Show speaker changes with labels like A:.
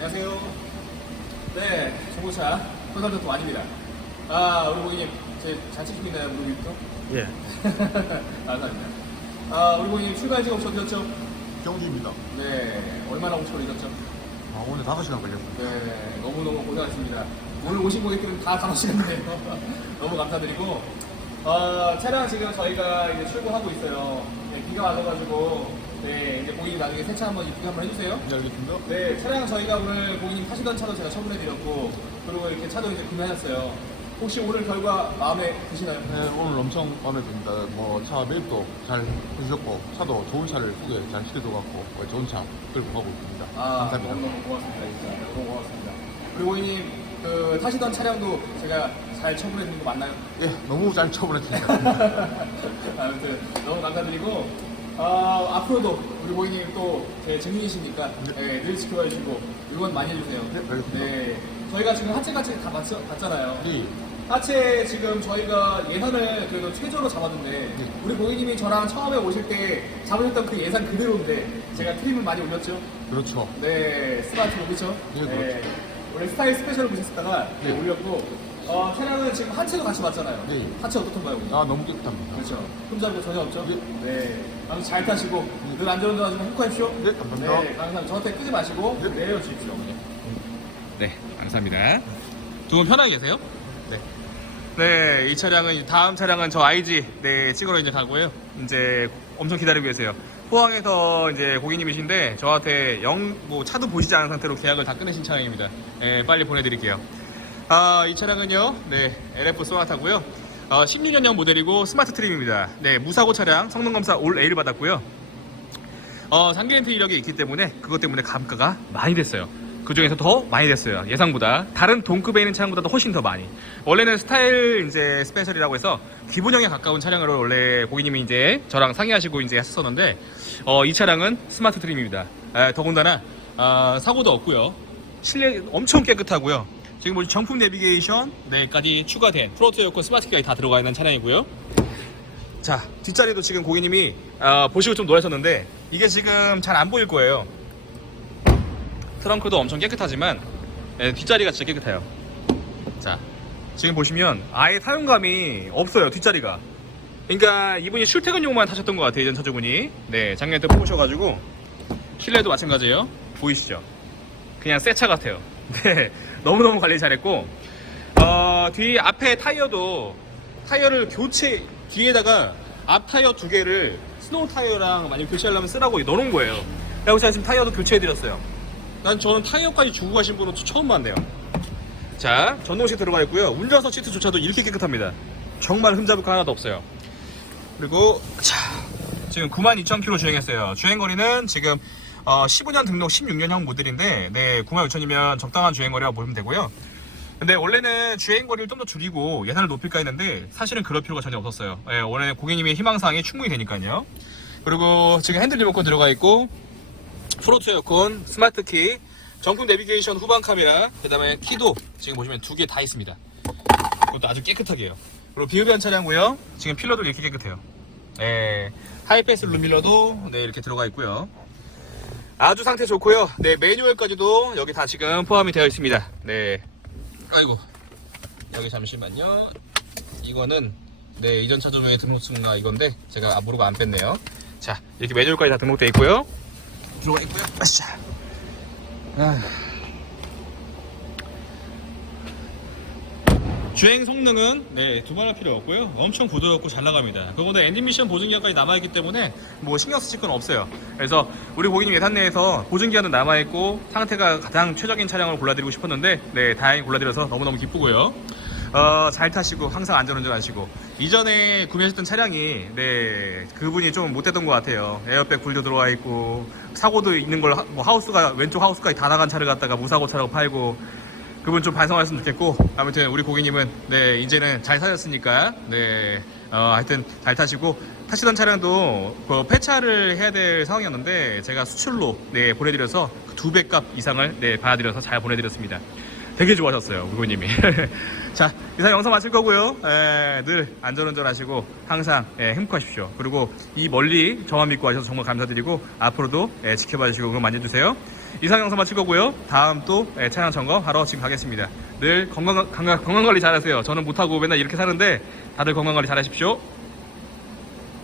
A: 안녕하세요. 네, 중고차 호달도토 아닙니다. 아, 우리 고객님, 찍히고 있나요, 무릎부터?
B: 예.
A: 감사합니다. 아, 우리 고객님 출발지가 혹시 어디였죠?
C: 경주입니다.
A: 네, 얼마나 혹시 걸리셨죠?
C: 아, 오늘 5시간 걸렸습니다.
A: 네, 너무너무 고생하셨습니다. 오늘 오신 고객들은 다 5시간이네요. 너무 감사드리고, 어, 차량 지금 저희가 이제 출고하고 있어요. 네, 비가 와가지고, 네, 이제 고객님 나중에 세차 한번 입고 한번 해주세요.
C: 네, 알겠습니다.
A: 네, 차량 저희가 오늘 고객님 타시던 차도 제가 처분해드렸고, 그리고 이렇게 차도 이제 구매하셨어요. 혹시 오늘 결과 마음에 드시나요?
C: 네, 오늘 엄청 마음에 듭니다. 뭐, 차 매입도 잘 해주셨고, 차도 좋은 차를 소개 잘 시켜줘갖고, 뭐 좋은 차 끌고 가고 있습니다.
A: 아,
C: 감사합니다.
A: 너무너무 고맙습니다. 진짜. 너무 고맙습니다. 그리고 고객님, 그, 타시던 차량도 제가 잘 처분해드린 거 맞나요?
C: 예, 너무 잘 처분했습니다.
A: 아무튼 너무 감사드리고 어, 앞으로도 우리 고객님 또제 증인이시니까 네, 늘 지켜봐 주시고 응원 많이 해주세요.
C: 네, 알겠습니다.
A: 네, 저희가 지금 하체까지 다 봤, 봤잖아요.
C: 예,
A: 하체 지금 저희가 예산을 그래도 최저로 잡았는데
C: 네.
A: 우리 고객님이 저랑 처음에 오실 때 잡으셨던 그 예산 그대로인데 제가 트림을 많이 올렸죠.
C: 그렇죠.
A: 네, 스마트로 그렇죠?
C: 네, 그렇죠.
A: 원래 스타일 스페셜을 보셨다가 네,
C: 네.
A: 올렸고 어, 차량은 지금 하체도 같이 봤잖아요.
C: 네.
A: 하체 어떻던가요? 고객님?
C: 아, 너무 깨끗합니다.
A: 그렇죠. 흠잡고 전혀 없죠?
C: 네.
A: 네. 아무튼 잘 타시고 늘 안전운전 하시고 행복하십시오.
C: 네, 감사합니다.
A: 네, 감사합니다. 저한테 끄지 마시고
C: 네.
A: 내려 주십시오.
B: 네, 감사합니다. 두 분 편하게 계세요?
A: 네. 네, 이 차량은 다음 차량은 저 IG 네 찍으러 이제 가고요. 이제 엄청 기다리고 계세요. 포항에서 이제 고객님이신데 저한테 영 뭐 차도 보시지 않은 상태로 계약을 다 끊으신 차량입니다. 네, 빨리 보내드릴게요. 아, 이 차량은요, 네, LF 소나타고요. 어, 16년형 모델이고 스마트 트림입니다. 네, 무사고 차량 성능 검사 올 A를 받았고요. 어, 상계렌트 이력이 있기 때문에 그것 때문에 감가가 많이 됐어요. 그 중에서 더 많이 됐어요. 예상보다. 다른 동급에 있는 차량보다도 훨씬 더 많이. 원래는 스타일 이제 스페셜이라고 해서 기본형에 가까운 차량으로 원래 고객님이 이제 저랑 상의하시고 이제 했었는데, 어, 이 차량은 스마트 트림입니다. 에, 더군다나, 아, 사고도 없고요. 실내 엄청 깨끗하고요. 지금 뭐 정품 내비게이션, 네까지 추가된 프로토 에어컨 스마트키가 다 들어가 있는 차량이고요. 자 뒷자리도 지금 고객님이 아, 보시고 좀 놀라셨는데 이게 지금 잘 안 보일 거예요 트렁크도 엄청 깨끗하지만 예, 뒷자리가 진짜 깨끗해요. 자 지금 보시면 아예 사용감이 없어요 뒷자리가. 그러니까 이분이 출퇴근용만 타셨던 것 같아요 이전 차주분이. 네 작년에 또 뽑으셔가지고. 실내도 마찬가지예요. 보이시죠? 그냥 새 차 같아요. 네 너무너무 관리 잘했고. 어, 뒤 앞에 타이어도 타이어를 교체 뒤에다가 앞 타이어 두 개를 스노우 타이어랑 만약 교체하려면 쓰라고 넣어놓은 거예요. 그래서 제가 지금 타이어도 교체해드렸어요. 난 저는 타이어까지 주고 가신 분은 또 처음 봤네요. 자, 전동식 들어가 있고요. 운전석 시트조차도 이렇게 깨끗합니다. 정말 흠잡을 거 하나도 없어요. 그리고 자, 지금 92,000km 주행했어요. 주행 거리는 지금 어, 15년 등록 16년형 모델인데 네, 96,000이면 적당한 주행 거리라고 보시면 되고요. 근데 원래는 주행 거리를 좀 더 줄이고 예산을 높일까 했는데 사실은 그럴 필요가 전혀 없었어요. 예, 원래 고객님의 희망사항이 충분히 되니까요. 그리고 지금 핸들 리모컨 들어가 있고 프로토 에어컨, 스마트 키, 정품 내비게이션 후방 카메라, 그 다음에 키도 지금 보시면 두 개 다 있습니다. 그것도 아주 깨끗하게 해요. 그리고 비흡연 차량고요. 지금 필러도 이렇게 깨끗해요. 예, 하이패스 룸밀러도 네, 이렇게 들어가 있고요. 아주 상태 좋고요. 네, 매뉴얼까지도 여기 다 지금 포함이 되어 있습니다. 네. 아이고. 여기 잠시만요. 이거는 네, 이전 차주 중에 등록증가 이건데 제가 모르고 안 뺐네요. 자, 이렇게 매뉴얼까지 다 등록되어 있고요. 들어가 있고요. 아샤. 아. 주행 성능은 네 두말할 필요 없고요 엄청 부드럽고 잘 나갑니다 그거보다 엔진 미션 보증기간까지 남아있기 때문에 뭐 신경 쓰실 건 없어요 그래서 우리 고객님 예산 내에서 보증기간은 남아있고 상태가 가장 최적인 차량을 골라드리고 싶었는데 네 다행히 골라드려서 너무너무 기쁘고요 어, 잘 타시고 항상 안전운전 하시고 이전에 구매하셨던 차량이 네 그분이 좀 못됐던 것 같아요 에어백 불도 들어와 있고 사고도 있는 걸 뭐 하우스가 왼쪽 하우스까지 다 나간 차를 갖다가 무사고 차라고 팔고 그분 좀 반성하셨으면 좋겠고 아무튼 우리 고객님은 네 이제는 잘 사셨으니까 네 어, 하여튼 잘 타시고 타시던 차량도 그 폐차를 해야 될 상황이었는데 제가 수출로 네 보내드려서 두 배 값 이상을 네 받아들여서 잘 보내드렸습니다. 되게 좋아하셨어요 고객님이. 자 이상 영상 마칠 거고요. 에, 늘 안전운전 하시고 항상 예, 행복하십시오. 그리고 이 멀리 저만 믿고 하셔서 정말 감사드리고 앞으로도 예, 지켜봐 주시고 응원 많이 해주세요. 이상 영상 마칠 거고요. 다음 또 예, 차량 점검하러 지금 가겠습니다. 늘 건강, 건강, 건강 관리 잘하세요. 저는 못하고 맨날 이렇게 사는데 다들 건강 관리 잘하십시오.